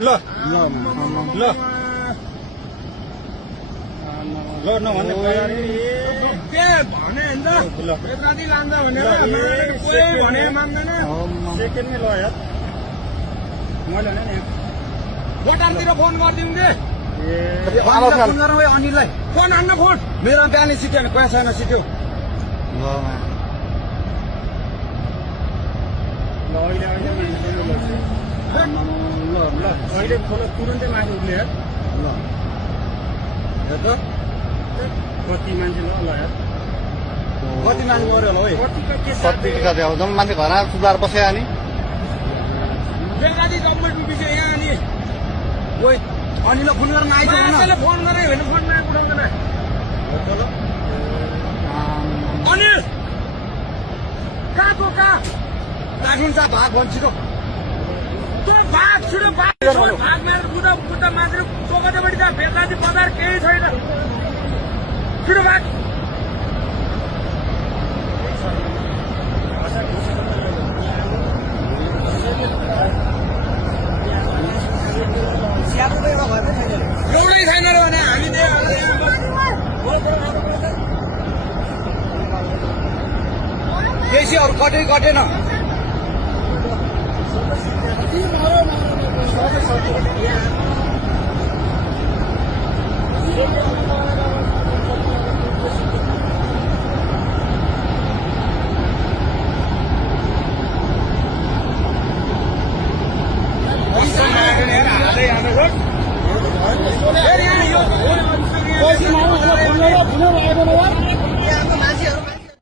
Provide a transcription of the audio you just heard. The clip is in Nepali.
ल ल ल नभन्ने के भने नि त बेत्रादी लान्छ भनेर भने मान्दैन सेकेन्डमै ल यार मैले भने नि बटारतिर फोन गरिदिउँ के फोन गरौँ है अनिललाई फोन हान्न फोन मेरो बिहानै सिट्यो भने कोही छैन सिट्यो ल अहिले ल अहिले खोला तुरन्तै माथि उठ्ने यार ल हेर त कति मान्छे ल यार कति मान्छे मऱ्यो होला है कति कति अब जम्मै मान्छे घरमा सुधार बस्यो अनि बेत्रादी गभर्मेन्ट बिग्यो यहाँ अनि ओइ अनिललाई फोन गरेर आइज मान्छेले फोन गरे भने फोनमा उठाउँदैन अनिल कहाँको कहाँ राख्नुहुन्छ भाग भन्छ छिटो तो भाग छिटो भाग मारेर बुद्ध मान्छेले चोकटेपट्टि त बेत्रादी बजार केही छैन छिटो भाग एउटै छैन र भने हामी बेसी अरू कटेन सबै